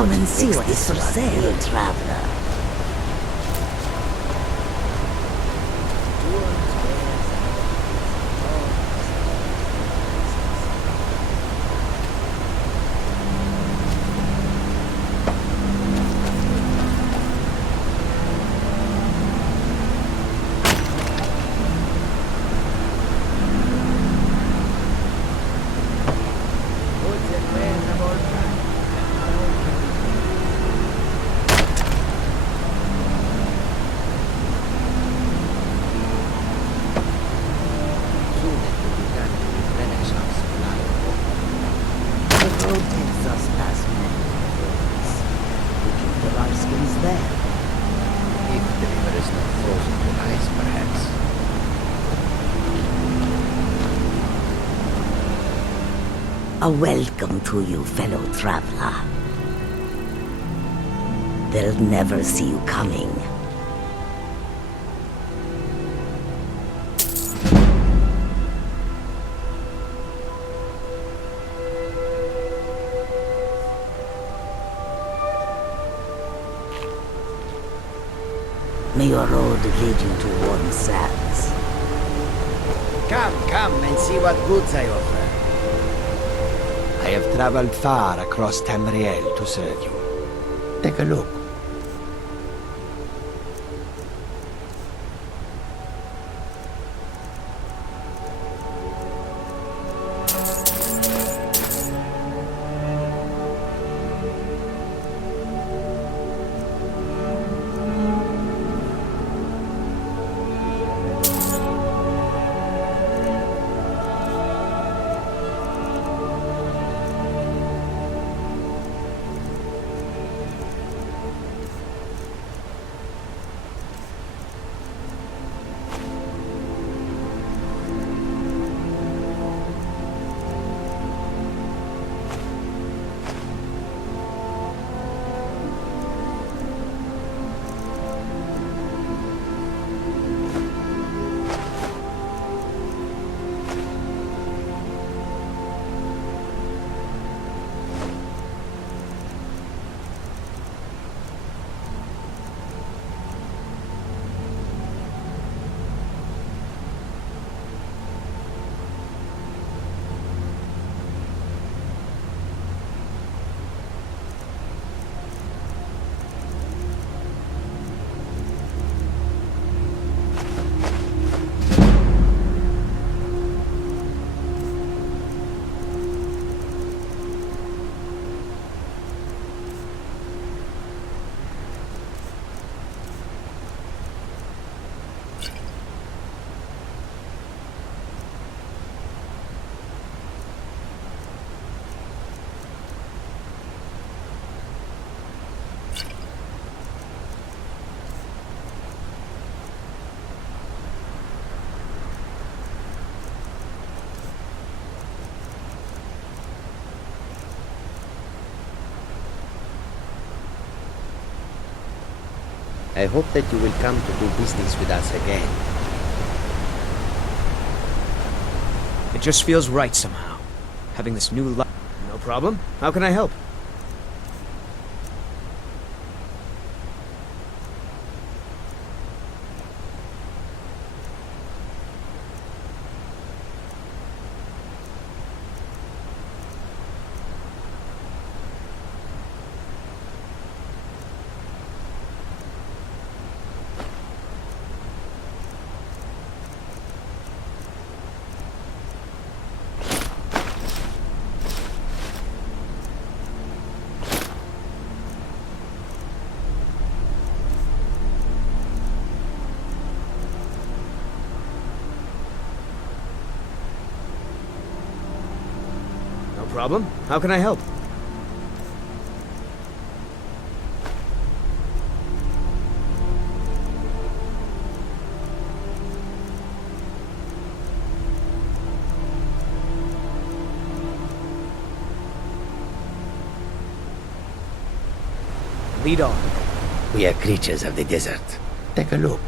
Come and see what is for sale, traveler. A welcome to you, fellow traveler. They'll never see you coming. May your road lead you to warm sands. Come and see what goods I offer. I have traveled far across Tamriel to serve you. Take a look. I hope that you will come to do business with us again. It just feels right somehow. Having this new life. No problem. How can I help? Problem? How can I help? Lead on. We are creatures of the desert. Take a look.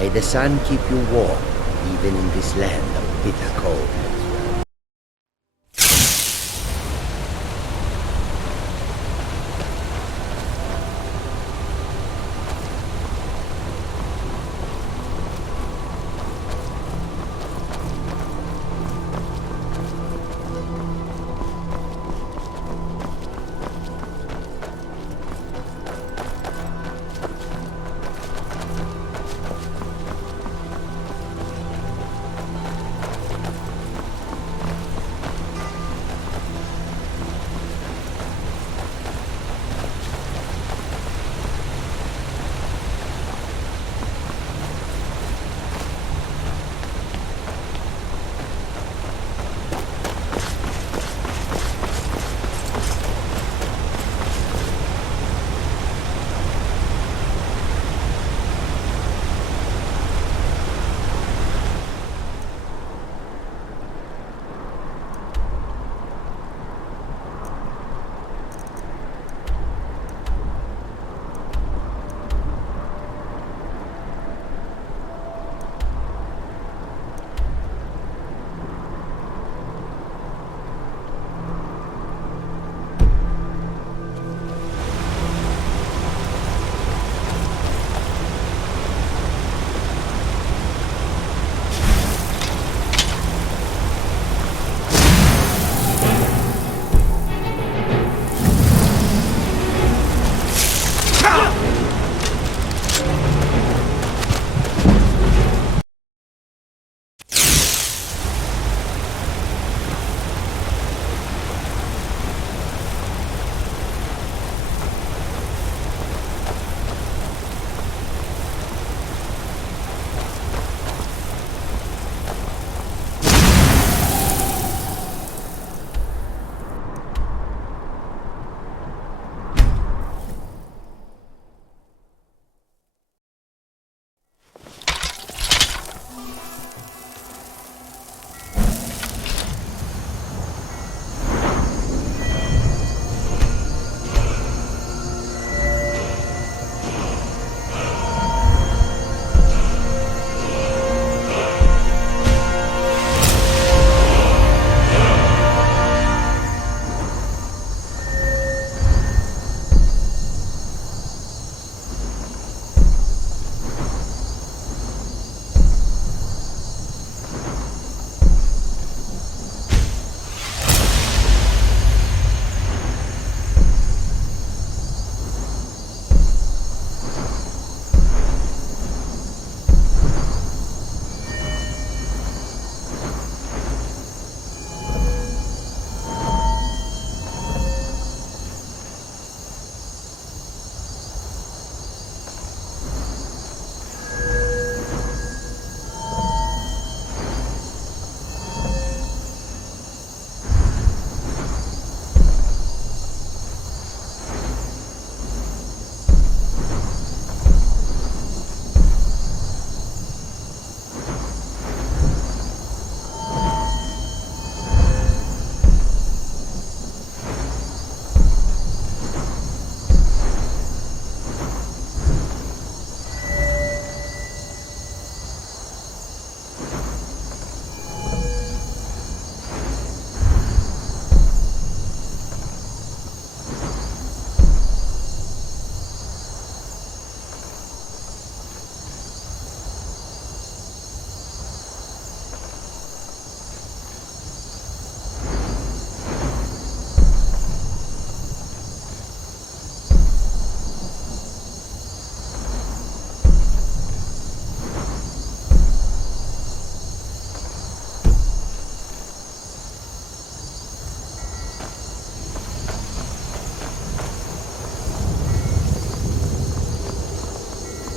May the sun keep you warm, even in this land of bitter cold.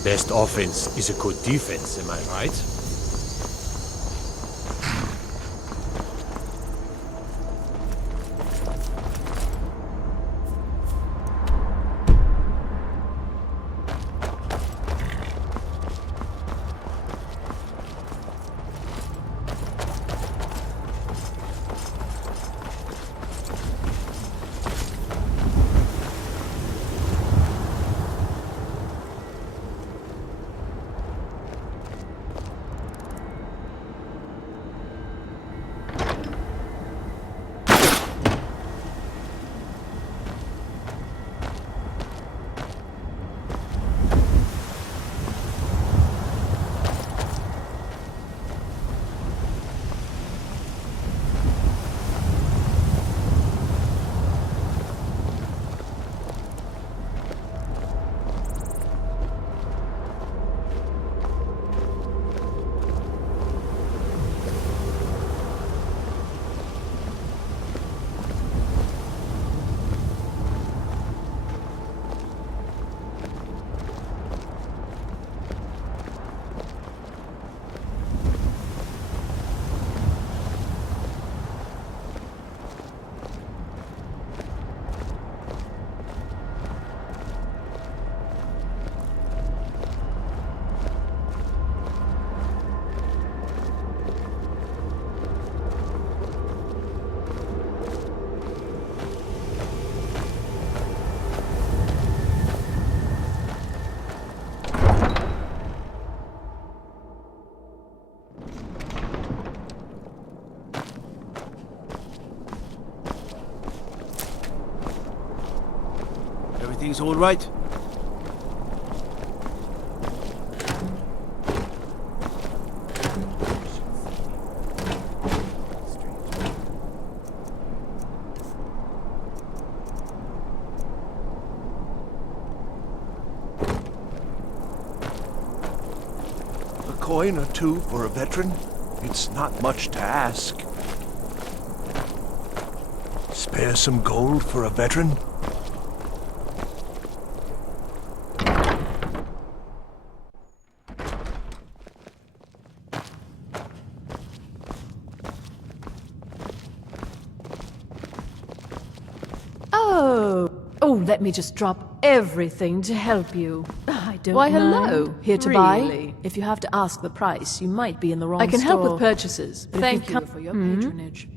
Best offense is a good defense, am I right? Everything's all right? A coin or two for a veteran? It's not much to ask. Spare some gold for a veteran? Oh, let me just drop everything to help you. I don't Why, mind. hello. Here to Really? buy? If you have to ask the price, you might be in the wrong I can help with store. purchases. Thank you you for your patronage.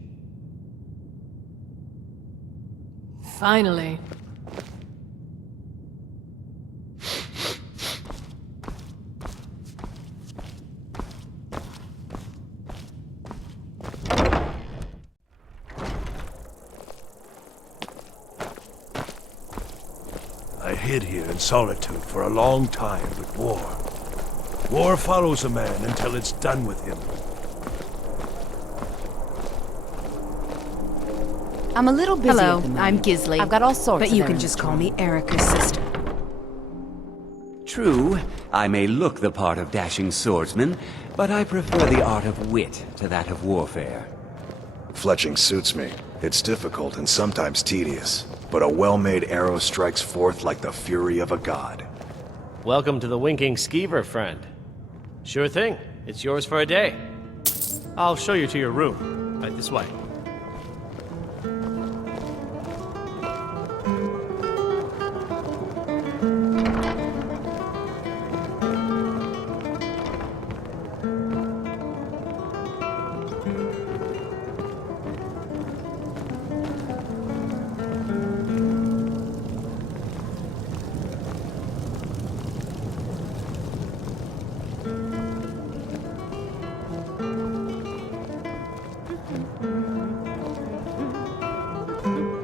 Finally. I hid here in solitude for a long time with war. War follows a man until it's done with him. I'm a little busy Hello, at the moment. I'm Gisley. I've got all sorts But of you can errands just to call run. me Erica's sister. True, I may look the part of dashing swordsman, but I prefer the art of wit to that of warfare. Fletching suits me. It's difficult and sometimes tedious, but a well-made arrow strikes forth like the fury of a god. Welcome to the Winking Skeever, friend. Sure thing. It's yours for a day. I'll show you to your room. Right this way.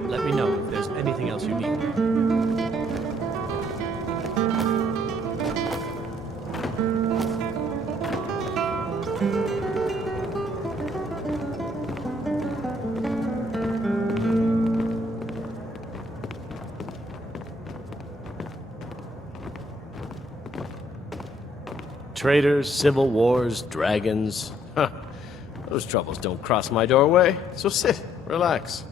Let me know if there's anything else you need. Traitors, civil wars, dragons. Huh. Those troubles don't cross my doorway. So sit, relax.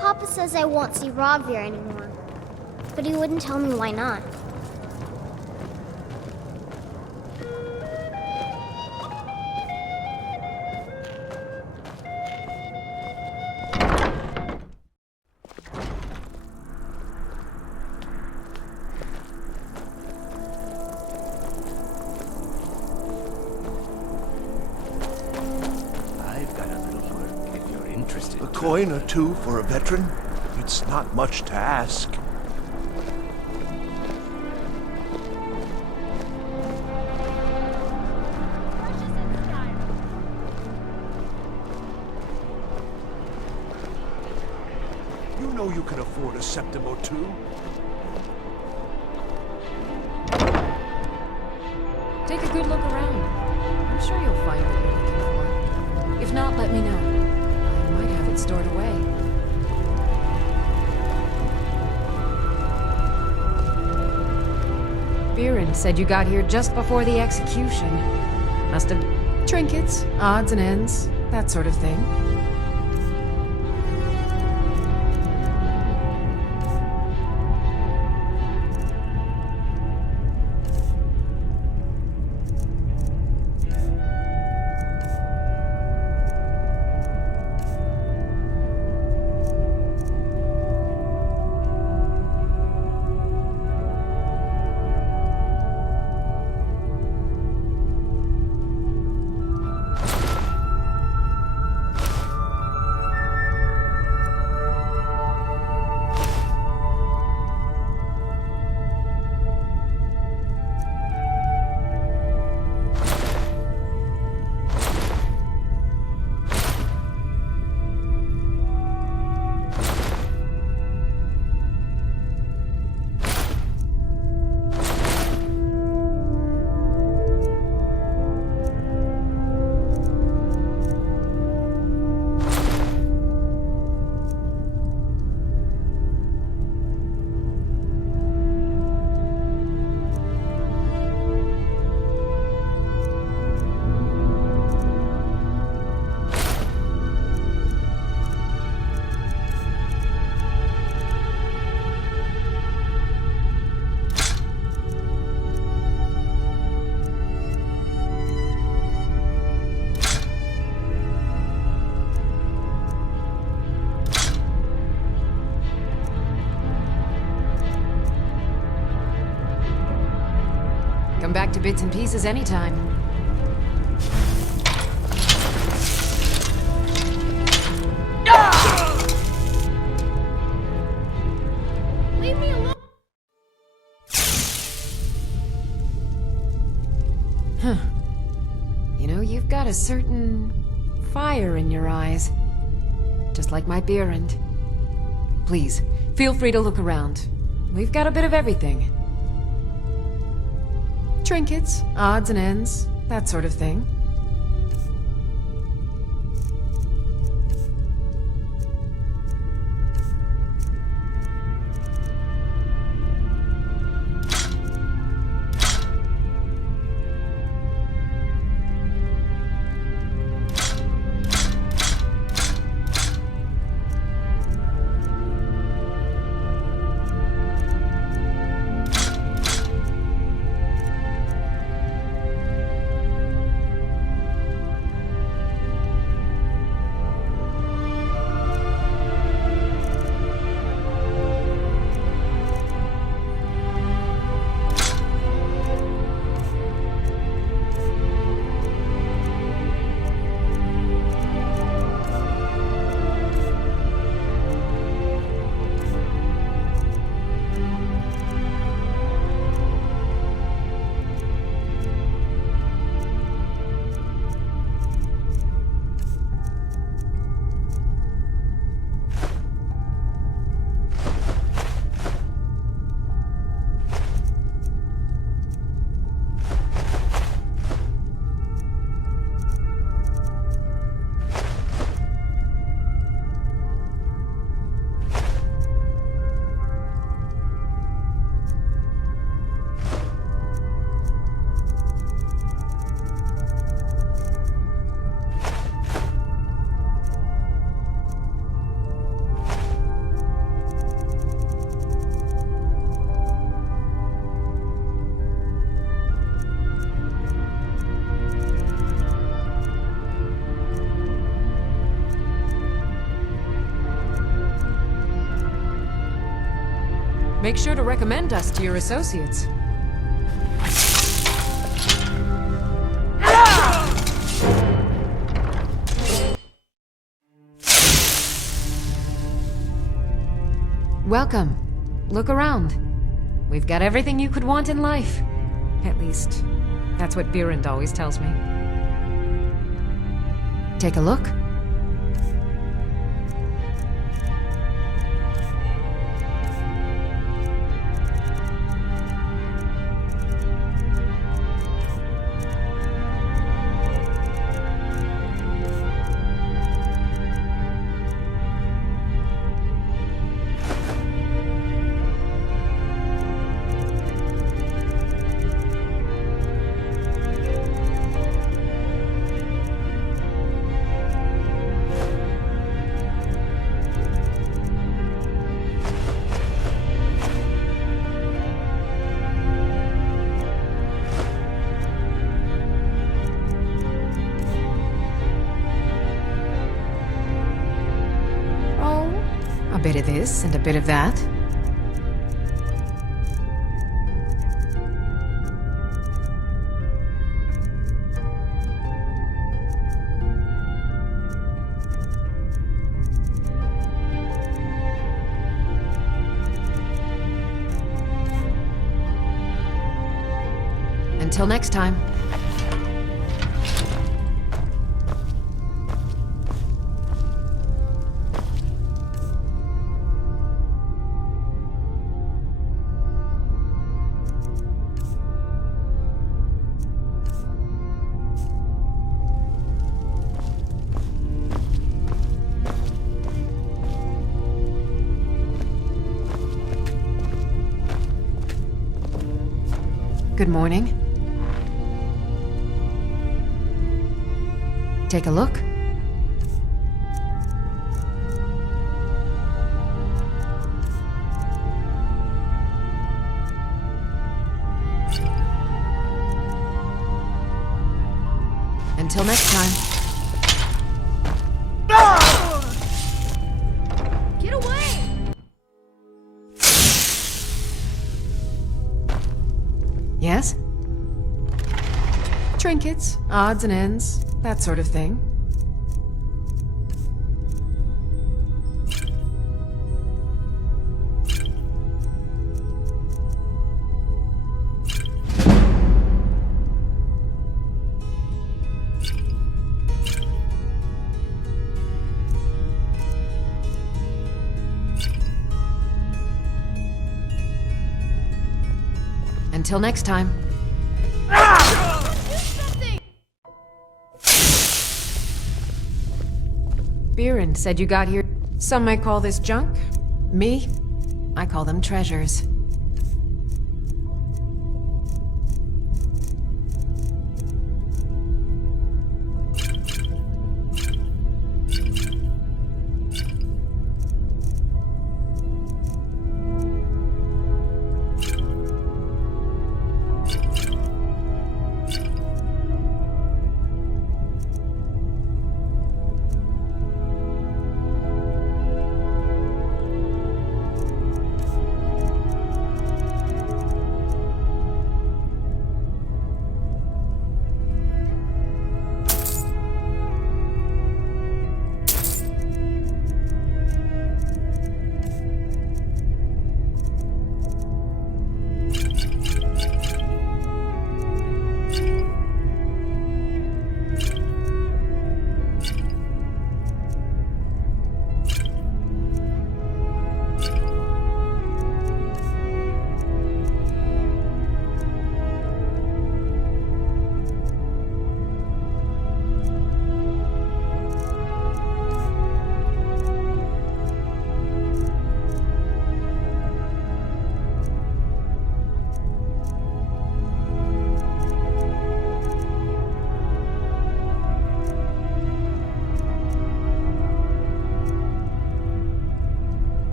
Papa says I won't see Ravir anymore, but he wouldn't tell me why not. I've got a little work if you're interested. A coin or two for a veteran? It's not much to ask. You know you can afford a septim or two. Take a good look around. I'm sure you'll find what you're looking for. If not, let me know. I might have it stored away. Viren said you got here just before the execution. Must have trinkets, odds and ends, that sort of thing. Come back to bits and pieces anytime. Leave me alone! You know, you've got a certain fire in your eyes. Just like my Beerend. Please, feel free to look around. We've got a bit of everything. Trinkets, odds and ends, that sort of thing. Make sure to recommend us to your associates. Welcome. Look around. We've got everything you could want in life. At least, that's what Beerend always tells me. Take a look. A bit of this and a bit of that. Until next time. Good morning. Take a look. Until next time. Get away! Yes? Trinkets, odds and ends, that sort of thing. Until next time. Beerend said you got here. Some might call this junk. Me, I call them treasures.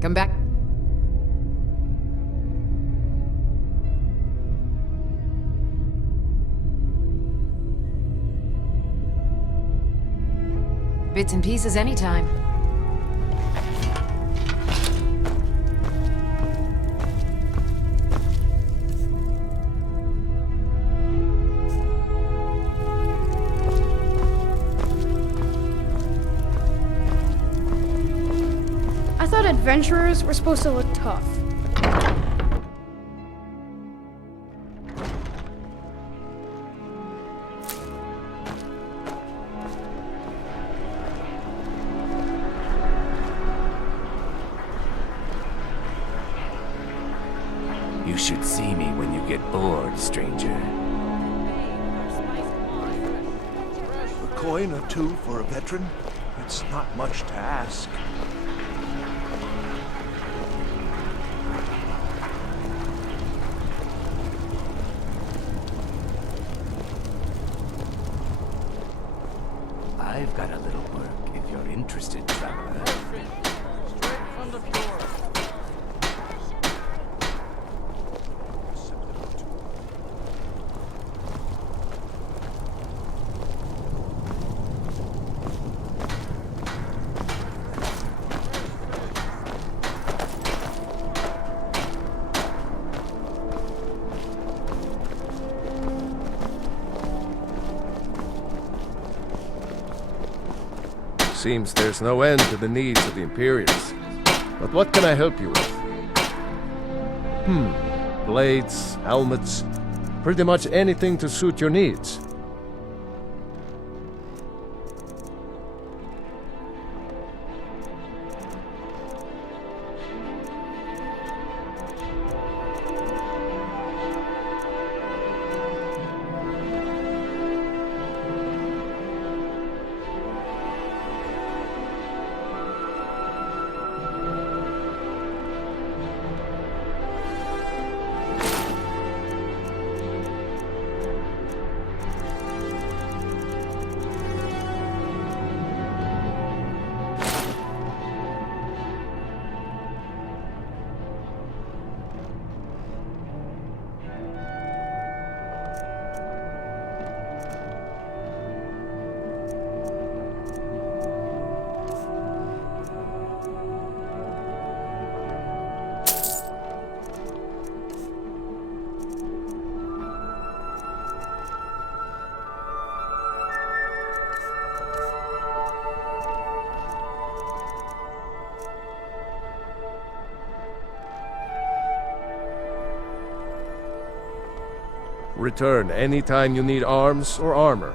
Come back. Bits and pieces anytime. I thought adventurers were supposed to look tough. You should see me when you get bored, stranger. A coin or two for a veteran? It's not much to ask. I've got a little work if you're interested, traveler. Straight from the floor. Seems there's no end to the needs of the Imperials. But what can I help you with? blades, helmets, pretty much anything to suit your needs. Return anytime you need arms or armor.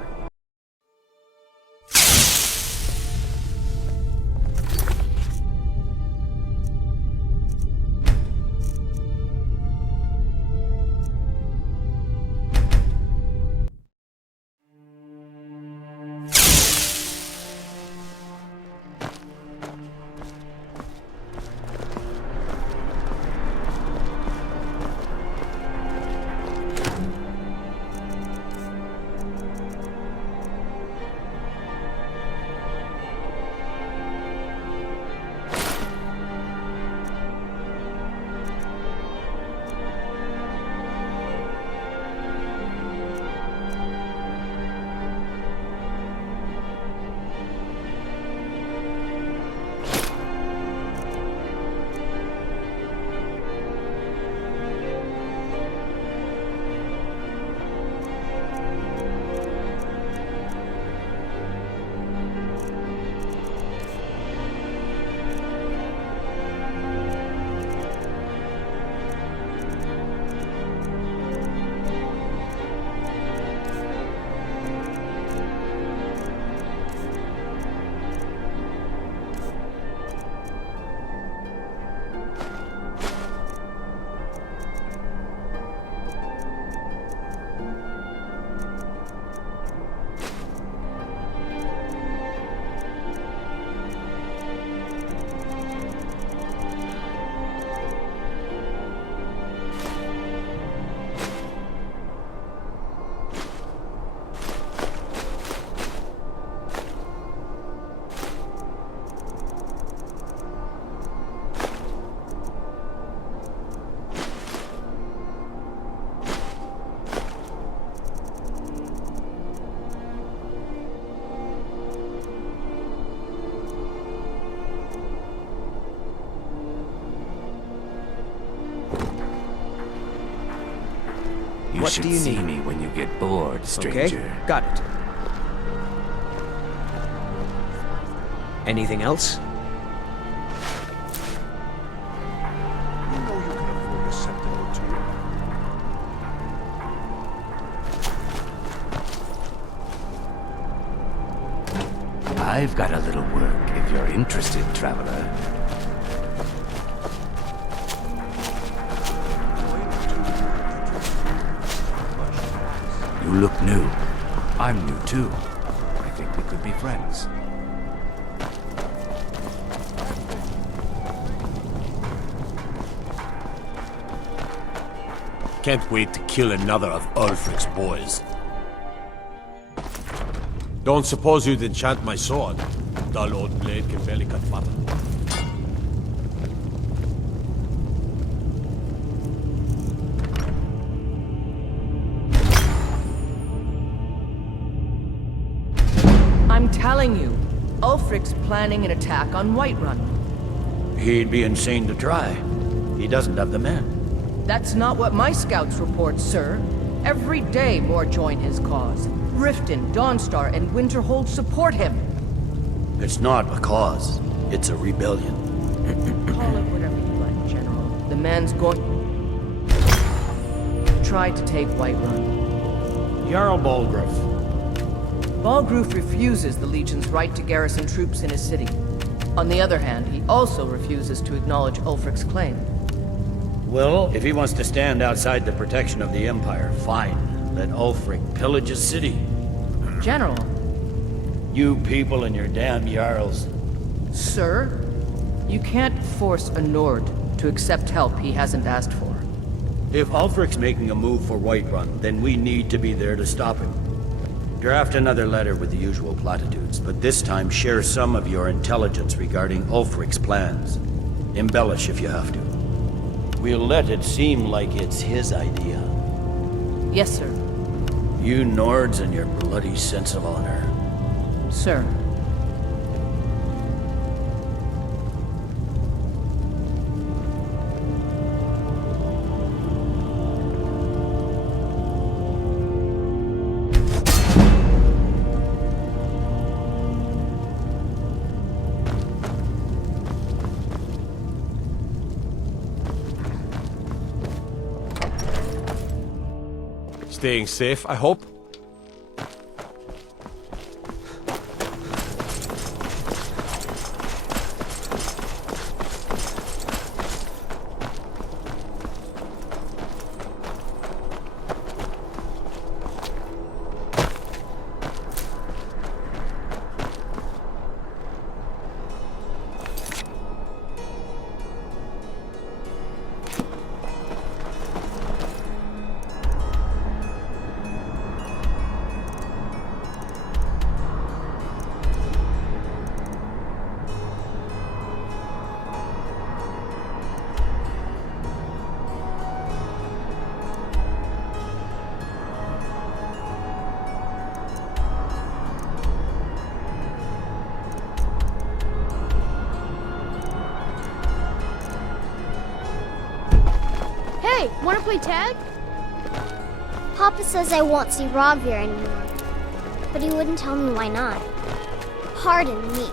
What do you see me when you get bored, stranger? Okay, got it. Anything else? You know you can afford a septim or two. I've got a little work if you're interested, traveler. You look new. I'm new too. I think we could be friends. Can't wait to kill another of Ulfric's boys. Don't suppose you'd enchant my sword. Dull old blade can barely cut butter. I'm telling you, Ulfric's planning an attack on Whiterun. He'd be insane to try. He doesn't have the men. That's not what my scouts report, sir. Every day more join his cause. Riften, Dawnstar, and Winterhold support him. It's not a cause. It's a rebellion. Call it whatever you like, General. The man's going... tried to take Whiterun. Jarl Balgruuf. Balgruuf refuses the Legion's right to garrison troops in his city. On the other hand, he also refuses to acknowledge Ulfric's claim. Well, if he wants to stand outside the protection of the Empire, fine. Let Ulfric pillage his city. General. You people and your damn Jarls. Sir, you can't force a Nord to accept help he hasn't asked for. If Ulfric's making a move for Whiterun, then we need to be there to stop him. Draft another letter with the usual platitudes, but this time share some of your intelligence regarding Ulfric's plans. Embellish if you have to. We'll let it seem like it's his idea. Yes, sir. You Nords and your bloody sense of honor. Sir. Staying safe, I hope? Hey, wanna play tag? Papa says I won't see Ravir anymore, but he wouldn't tell me why not. Pardon me.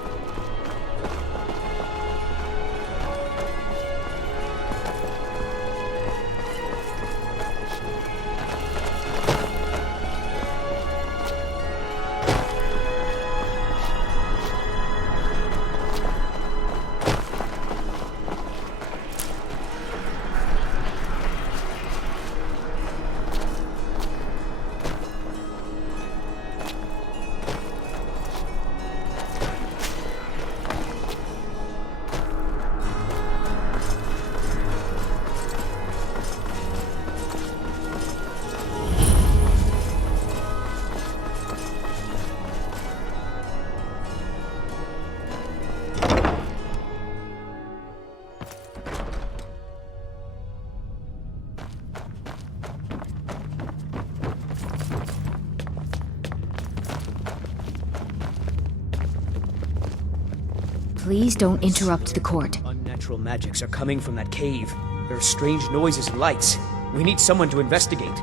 Please don't interrupt the court. Unnatural magics are coming from that cave. There are strange noises and lights. We need someone to investigate.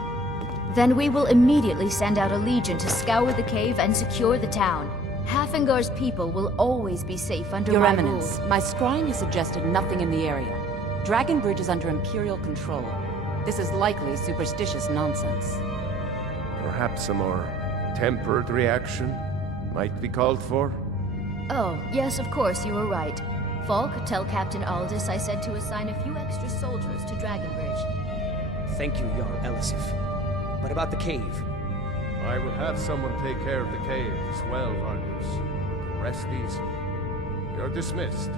Then we will immediately send out a legion to scour the cave and secure the town. Hafengar's people will always be safe under Your my Eminence, rule. my scrying has suggested nothing in the area. Dragon Bridge is under Imperial control. This is likely superstitious nonsense. Perhaps a more tempered reaction might be called for? Oh, yes, of course, you were right. Falk, tell Captain Aldous I said to assign a few extra soldiers to Dragonbridge. Thank you, Jarl Elisif. But about the cave? I will have someone take care of the cave as well, Vargas. Rest easy. You're dismissed.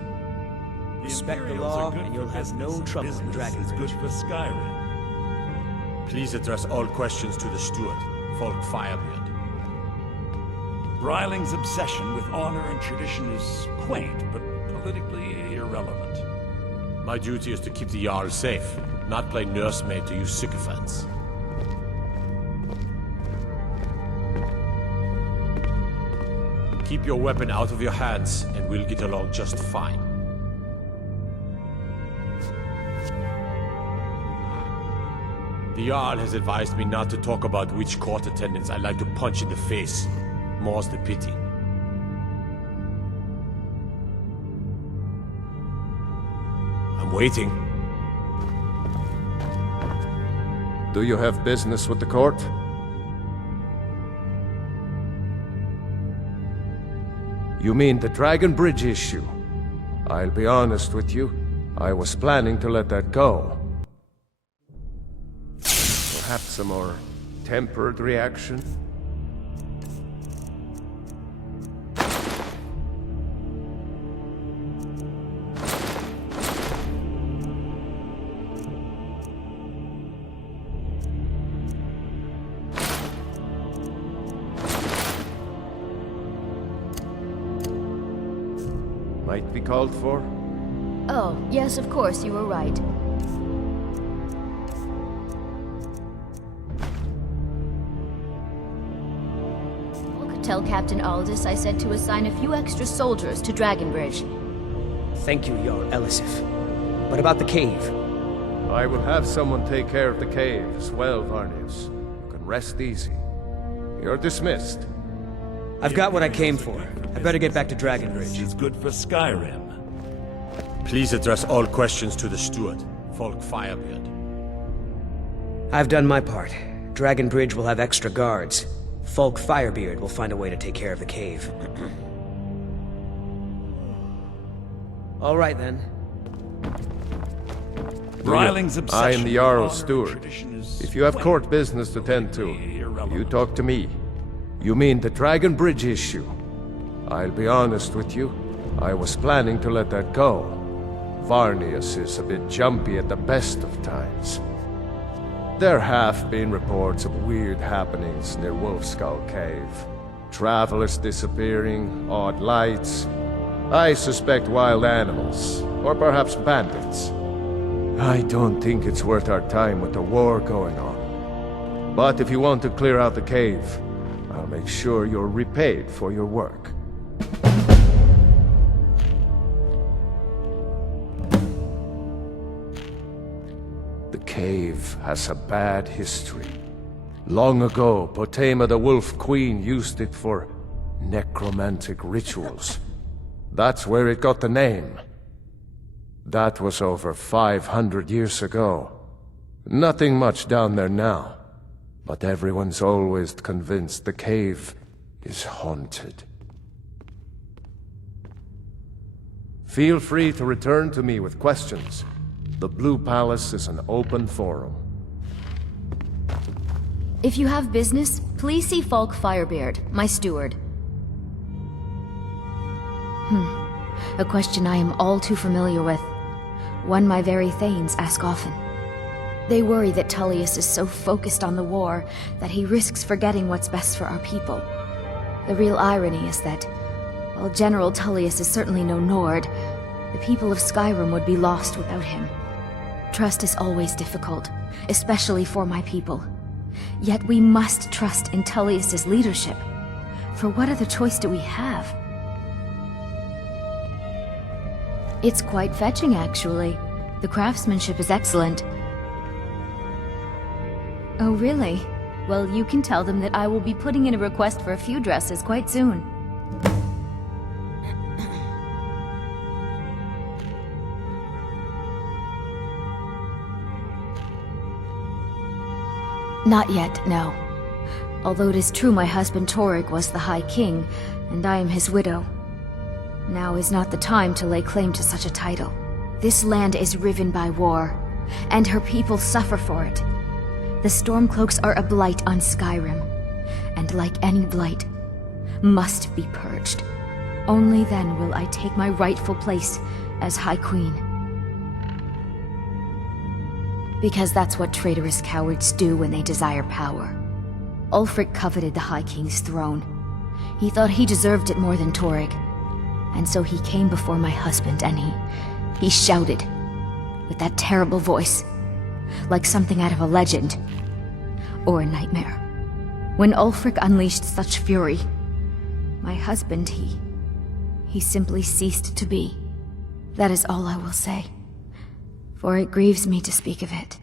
Respect the law, and you'll have no trouble in Dragonbridge. Good for Skyrim. Please address all questions to the steward, Falk Firebeard. Bryling's obsession with honor and tradition is quaint, but politically irrelevant. My duty is to keep the Jarl safe, not play nursemaid to you sycophants. Keep your weapon out of your hands, and we'll get along just fine. The Jarl has advised me not to talk about which court attendants I like to punch in the face. More's the pity. I'm waiting. Do you have business with the court? You mean the Dragon Bridge issue? I'll be honest with you. I was planning to let that go. Perhaps a more tempered reaction? Might be called for? Oh, yes, of course, you were right. Tell Captain Aldous I said to assign a few extra soldiers to Dragonbridge. Thank you, Jarl Elisif. But about the cave? I will have someone take care of the cave as well, Varnius. You can rest easy. You're dismissed. I've got what I came for. I better get back to Dragonbridge. It's good for Skyrim. Please address all questions to the steward, Folk Firebeard. I've done my part. Dragonbridge will have extra guards. Folk Firebeard will find a way to take care of the cave. All right, then. Ryling's obsession. I am the Jarl's steward. If you have court business to tend to, you talk to me. You mean the Dragon Bridge issue? I'll be honest with you. I was planning to let that go. Varnius is a bit jumpy at the best of times. There have been reports of weird happenings near Wolfskull Cave. Travelers disappearing, odd lights. I suspect wild animals, or perhaps bandits. I don't think it's worth our time with the war going on. But if you want to clear out the cave, I'll make sure you're repaid for your work. The cave has a bad history. Long ago, Potema the Wolf Queen used it for necromantic rituals. That's where it got the name. That was over 500 years ago. Nothing much down there now, but everyone's always convinced the cave is haunted. Feel free to return to me with questions. The Blue Palace is an open forum. If you have business, please see Folk Firebeard, my steward. A question I am all too familiar with. One my very Thanes ask often. They worry that Tullius is so focused on the war that he risks forgetting what's best for our people. The real irony is that, while General Tullius is certainly no Nord, the people of Skyrim would be lost without him. Trust is always difficult, especially for my people. Yet we must trust in Tullius's leadership. For what other choice do we have? It's quite fetching, actually. The craftsmanship is excellent. Oh, really? Well, you can tell them that I will be putting in a request for a few dresses quite soon. Not yet, no. Although it is true my husband Torrig was the High King, and I am his widow. Now is not the time to lay claim to such a title. This land is riven by war, and her people suffer for it. The Storm-Cloaks are a blight on Skyrim, and like any blight, must be purged. Only then will I take my rightful place as High Queen. Because that's what traitorous cowards do when they desire power. Ulfric coveted the High King's throne. He thought he deserved it more than Torrig. And so he came before my husband and he shouted with that terrible voice, like something out of a legend or a nightmare. When Ulfric unleashed such fury, my husband, he simply ceased to be. That is all I will say, for it grieves me to speak of it.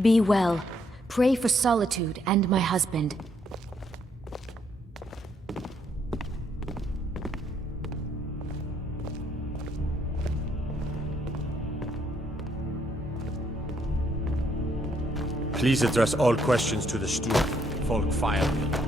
Be well. Pray for solitude and my husband. Please address all questions to the steward, Folk Firebeard.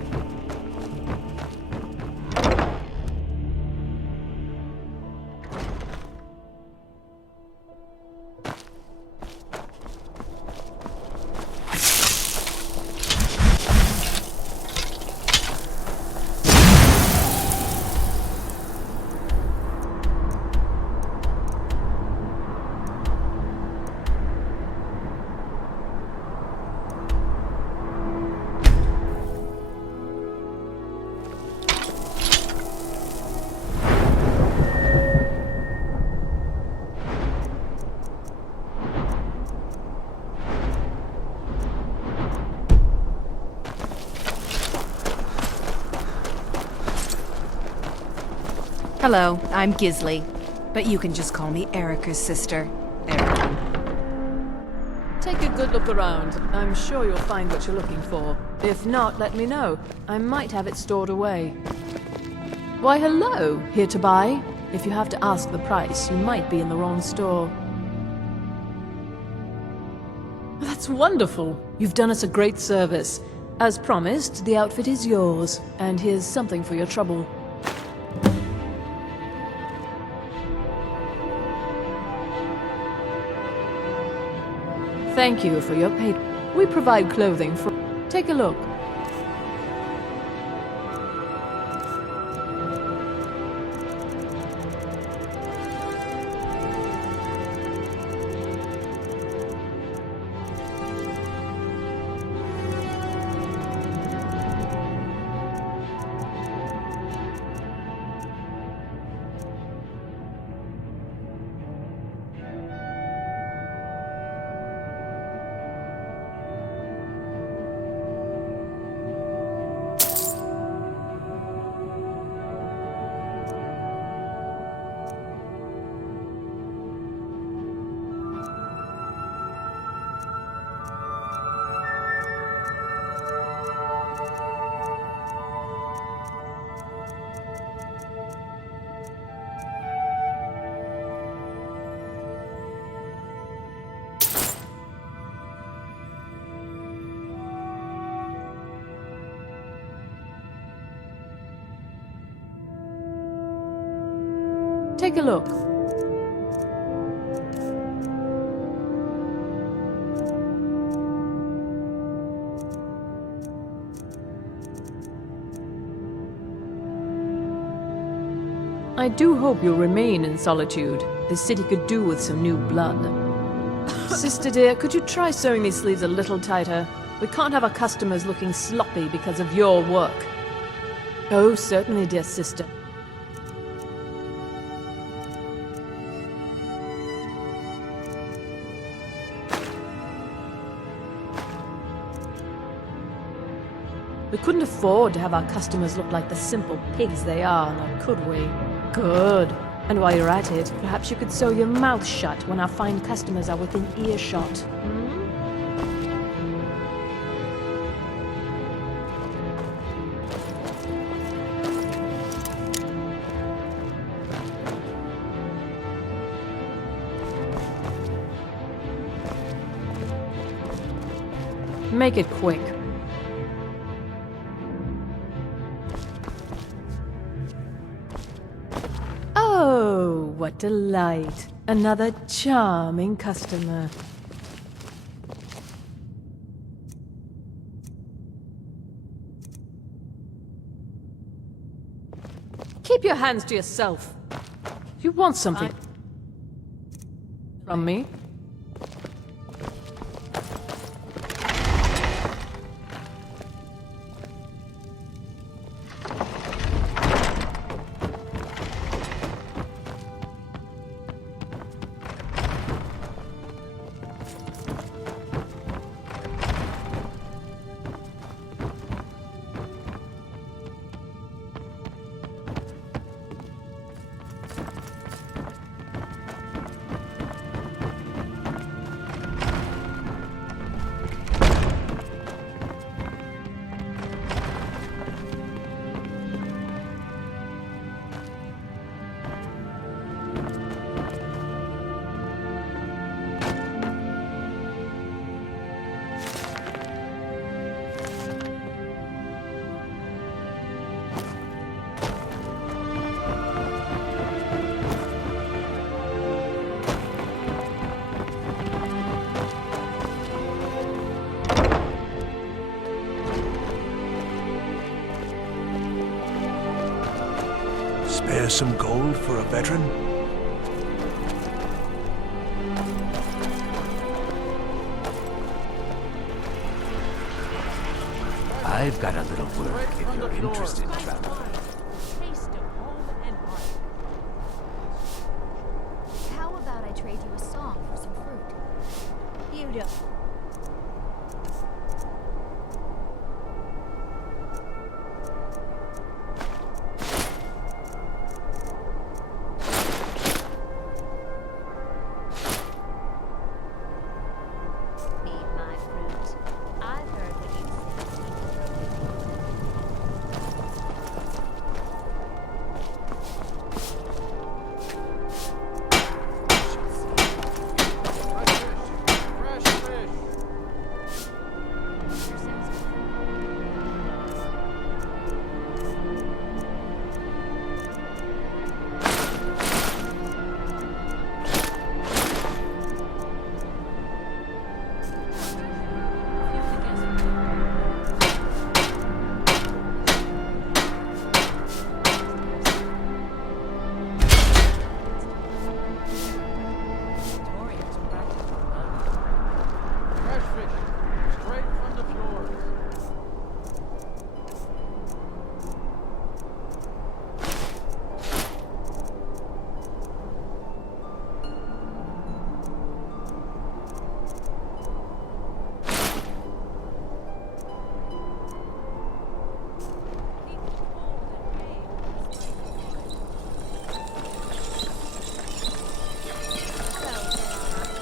Hello, I'm Gisli, but you can just call me Erica's sister. Erica. Take a good look around. I'm sure you'll find what you're looking for. If not, let me know. I might have it stored away. Why, hello! Here to buy? If you have to ask the price, you might be in the wrong store. That's wonderful! You've done us a great service. As promised, the outfit is yours, and here's something for your trouble. Thank you for your pay. We provide clothing for... Take a look. Take a look. I do hope you'll remain in solitude. The city could do with some new blood. Sister dear, could you try sewing these sleeves a little tighter? We can't have our customers looking sloppy because of your work. Oh, certainly, dear sister. We couldn't afford to have our customers look like the simple pigs they are, now could we? Good. And while you're at it, perhaps you could sew your mouth shut when our fine customers are within earshot. Hmm? Make it quick. Oh, what delight. Another charming customer. Keep your hands to yourself. You want something from me? spare some gold for a veteran? I've got a little work if you're interested, traveler. How about I trade you a song for some fruit? Beautiful.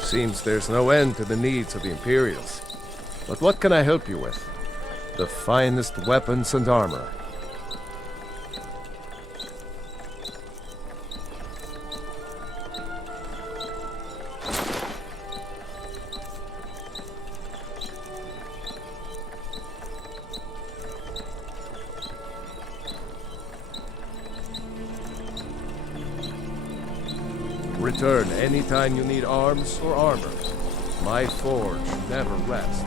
Seems there's no end to the needs of the Imperials. But what can I help you with? The finest weapons and armor. Return anytime you need arms or armor. My forge never rests.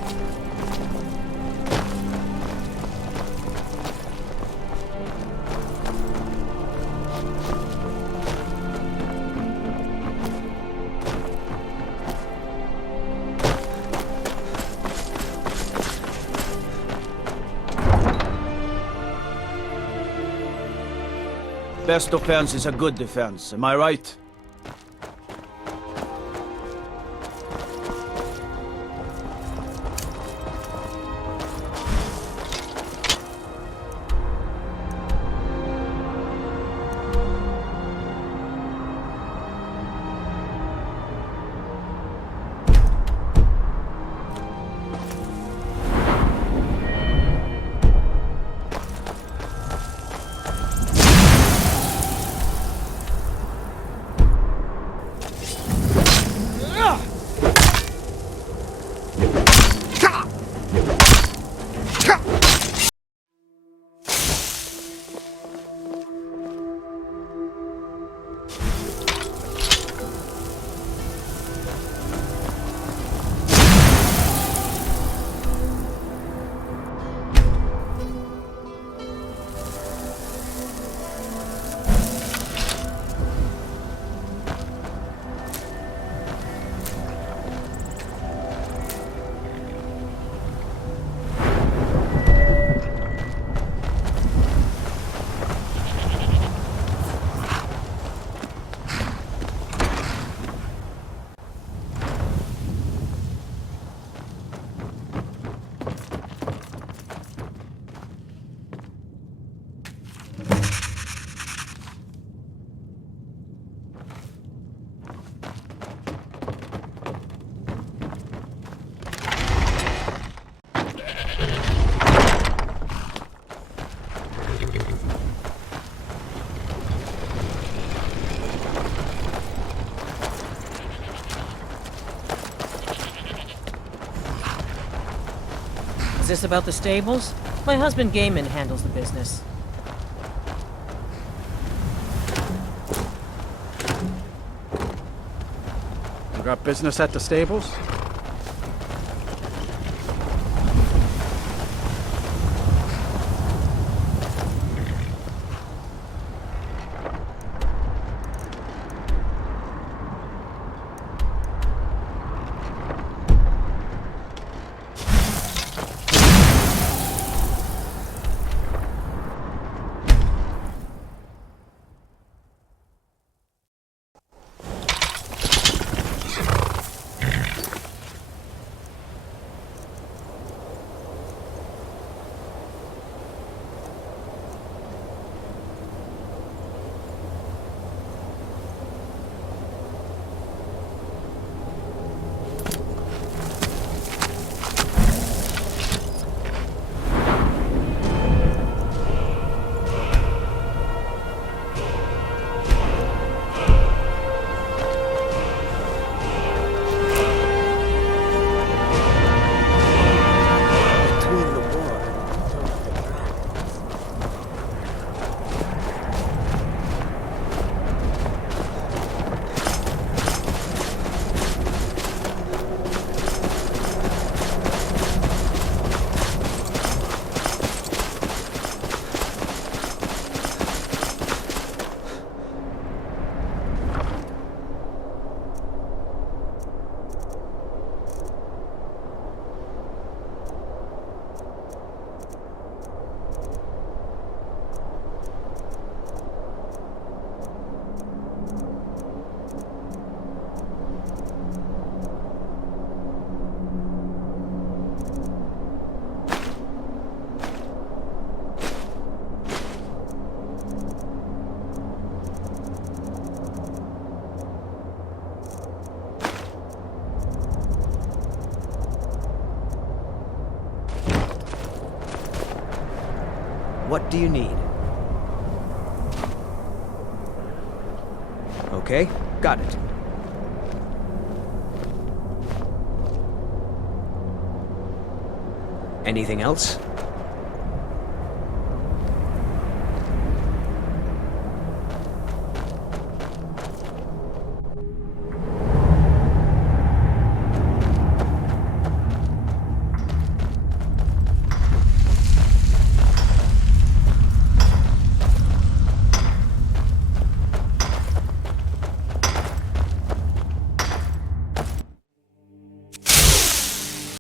Best defense is a good defense, am I right? Is this about the stables? My husband Gaiman handles the business. You got business at the stables? What do you need? Okay, got it. Anything else?